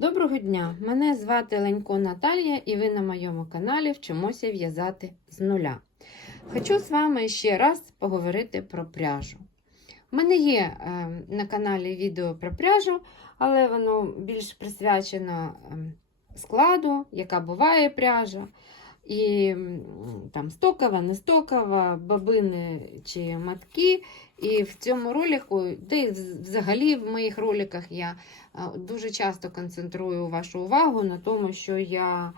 Доброго дня! Мене звати Ленько Наталія, і ви на моєму каналі вчимося в'язати з нуля. Хочу з вами ще раз поговорити про пряжу. У мене є е, на каналі відео про пряжу, але воно більш присвячено е, складу, яка буває пряжа. І там стокова, не стокова, бабини чи матки. І в цьому ролику, де взагалі в моїх роликах я дуже часто концентрую вашу увагу на тому, що я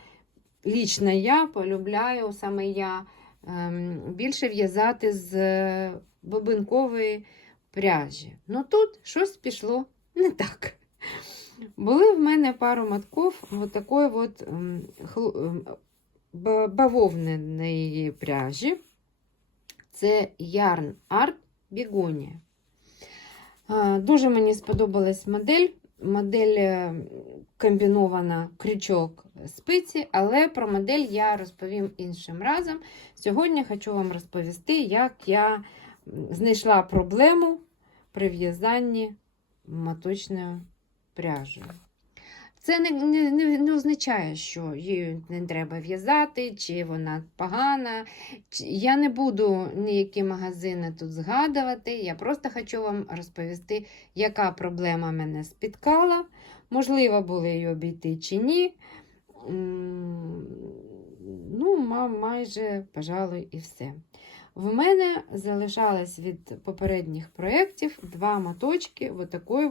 лічно я полюбляю саме я ем, більше в'язати з е, бобинкової пряжі. Ну тут щось пішло не так. Були в мене пару матків от от ем, ем, бавовняної пряжі. Це Yarn Art Бігонія. Дуже мені сподобалась модель. Модель е, комбінована крючок спиці, але про модель я розповім іншим разом. Сьогодні хочу вам розповісти, як я знайшла проблему при в'язанні маточною пряжею. Це не, не, не, означає, що її не треба в'язати, чи вона погана. Я не буду ніякі магазини тут згадувати. Я просто хочу вам розповісти, яка проблема мене спіткала. Можливо, було її обійти чи ні. Ну, ма- майже, пожалуй, і все. В мене залишалось від попередніх проєктів два моточки от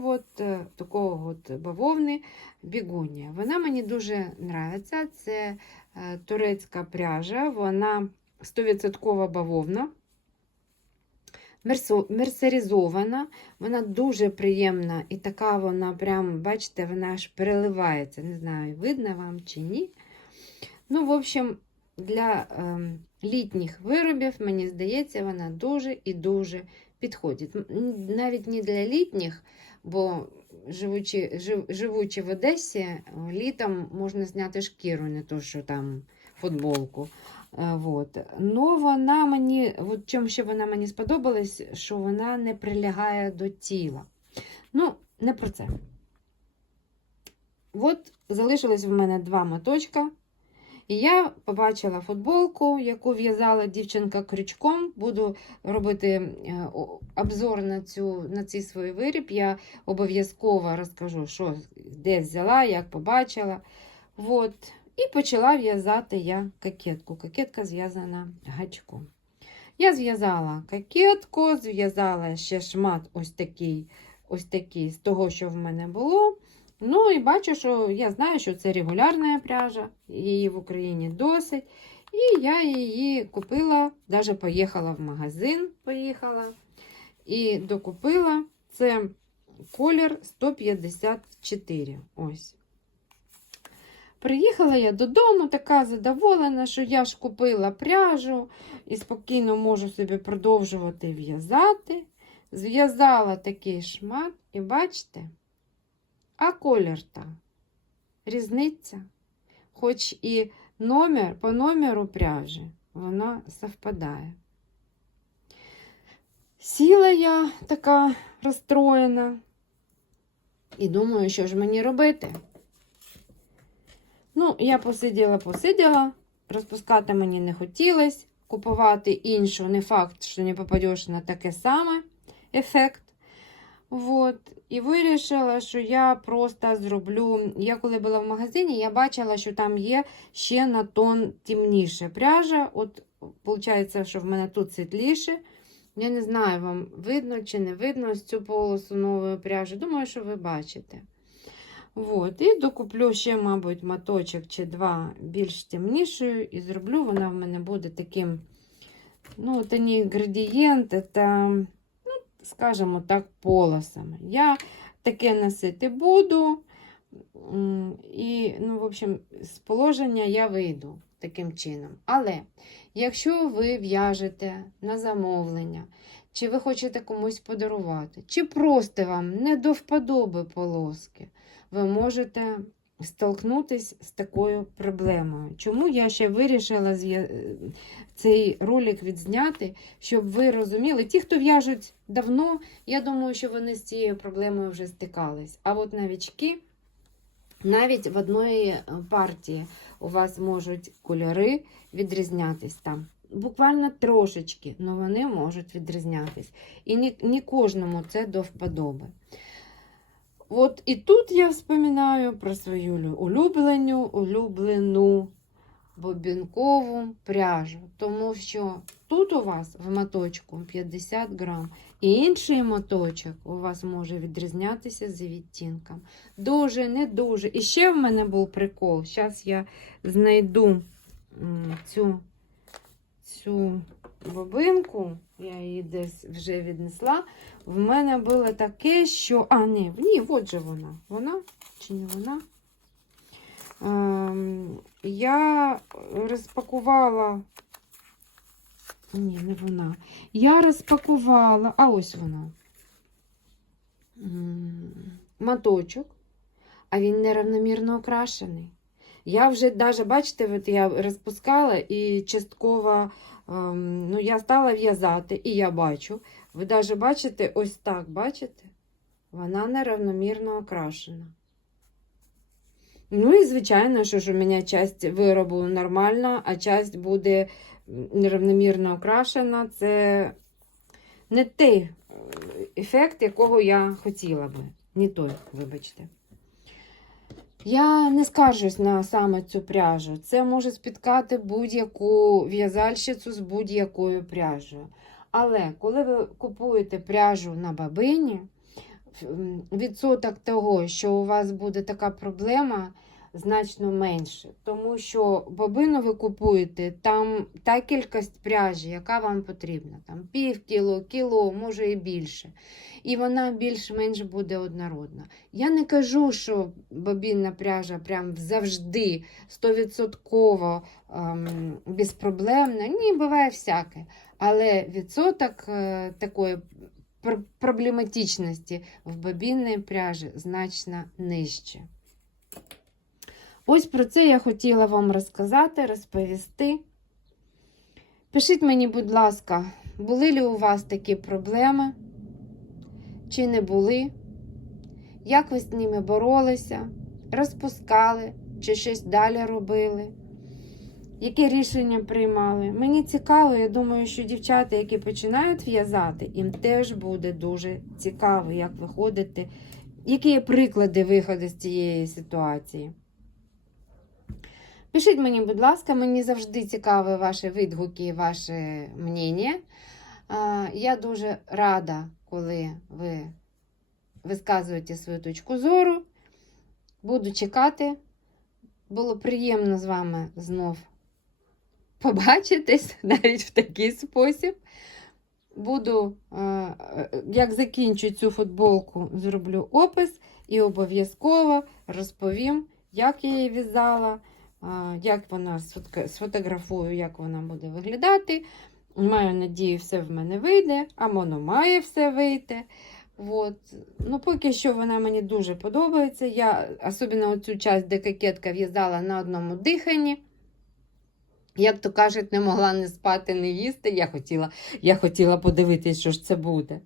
от, е, такого от бавовни бігонія. Вона мені дуже подобається. Це е, турецька пряжа, вона 100% бавовна, мерсеризована, вона дуже приємна і така вона, прям, бачите, вона аж переливається. Не знаю, видно вам чи ні. Ну, в общем, для ем, літніх виробів, мені здається, вона дуже і дуже підходить. Навіть не для літніх, бо живучи, жив, живучи в Одесі, е, літом можна зняти шкіру, не то, що там футболку. Е, Вот. Но вона мені, от чим ще вона мені сподобалась, що вона не прилягає до тіла. Ну, не про це. От залишилось в мене два моточка. І я побачила футболку, яку в'язала дівчинка крючком. Буду робити е, обзор на, цю, на цей свій виріб. Я обов'язково розкажу, що де взяла, як побачила. От. І почала в'язати я кокетку. Кокетка зв'язана гачком. Я зв'язала кокетку, зв'язала ще шмат ось такий, ось такий з того, що в мене було. Ну і бачу, що я знаю, що це регулярна пряжа, її в Україні досить. І я її купила, навіть поїхала в магазин, поїхала і докупила. Це колір 154. Ось. Приїхала я додому, така задоволена, що я ж купила пряжу і спокійно можу собі продовжувати в'язати. Зв'язала такий шмат, і бачите, а колір та різниця. Хоч і номер, по номеру пряжі вона совпадає. Сіла я така розстроєна і думаю, що ж мені робити. Ну, я посиділа, посиділа, розпускати мені не хотілося, купувати іншу, не факт, що не попадеш на таке саме ефект. Вот. І вирішила, що я просто зроблю. Я коли була в магазині, я бачила, що там є ще на тон темніше пряжа. От, виходить, що в мене тут світліше. Я не знаю, вам видно чи не видно ось цю полосу нової пряжі. Думаю, що ви бачите. Вот. І докуплю ще, мабуть, моточок чи два більш темнішою, і зроблю, вона в мене буде таким, ну, це не градієнт, це, скажімо так, полосами. Я таке носити буду. І, ну, в общем, з положення я вийду таким чином. Але якщо ви в'яжете на замовлення, чи ви хочете комусь подарувати, чи просто вам не до вподоби полоски, ви можете столкнутися з такою проблемою. Чому я ще вирішила е, цей ролик відзняти, щоб ви розуміли, ті, хто в'яжуть давно, я думаю, що вони з цією проблемою вже стикались. А от новички, Навіть в одної е, партії у вас можуть кольори відрізнятись там. Буквально трошечки, але вони можуть відрізнятись. І не кожному це до вподоби. От і тут я вспоминаю про свою лю- улюблену, улюблену бобінкову пряжу, тому що тут у вас в моточку 50 грам, і інший моточок у вас може відрізнятися за відтінком. Дуже, не дуже. І ще в мене був прикол. Зараз я знайду цю, цю бобинку, я її десь вже віднесла. В мене було таке, що. А, ні, ні, от же вона. Вона чи не вона? Ем, я розпакувала. Ні, не вона. Я розпакувала, а ось вона. М, Моточок, а він неравномірно окрашений. Я вже навіть, бачите, от я розпускала і частково ем, ну, я стала в'язати, і я бачу. Ви навіть бачите, ось так, бачите? Вона неравномірно окрашена. Ну і звичайно, що ж у мене часть виробу нормальна, а часть буде неравномірно окрашена. Це не той е, ефект, якого я хотіла би. Не той, вибачте. Я не скаржусь на саме цю пряжу. Це може спіткати будь-яку в'язальщицю з будь-якою пряжею. Але коли ви купуєте пряжу на бабині, відсоток того, що у вас буде така проблема, значно менше. Тому що бобину ви купуєте там та кількість пряжі, яка вам потрібна. Там пів кіло, кіло, може і більше. І вона більш-менш буде однородна. Я не кажу, що бобінна пряжа прям завжди 100% ем, безпроблемна. Ні, буває всяке. Але відсоток е, такої проблематичності в бобінній пряжі значно нижче. Ось про це я хотіла вам розказати, розповісти. Пишіть мені, будь ласка, були ли у вас такі проблеми, чи не були, як ви з ними боролися, розпускали, чи щось далі робили, які рішення приймали. Мені цікаво, я думаю, що дівчата, які починають в'язати, їм теж буде дуже цікаво, як виходити, які є приклади виходу з цієї ситуації. Пишіть мені, будь ласка, мені завжди цікаві ваші відгуки, ваше мнення. Я дуже рада, коли ви висказуєте свою точку зору. Буду чекати. Було приємно з вами знов побачитись навіть в такий спосіб. Буду, е, як закінчу цю футболку, зроблю опис і обов'язково розповім, як я її в'язала, як вона сфотографую, як вона буде виглядати. Маю надію, все в мене вийде, а воно має все вийти. От. Ну, поки що вона мені дуже подобається. Я особливо оцю часть, де кокетка в'язала на одному диханні. Як то кажуть, не могла не спати, не їсти. Я хотіла, я хотіла подивитись, що ж це буде.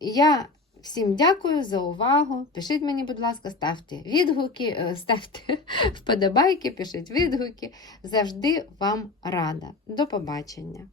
Я всім дякую за увагу. Пишіть мені, будь ласка, ставте відгуки, е, ставте вподобайки, пишіть відгуки. Завжди вам рада. До побачення!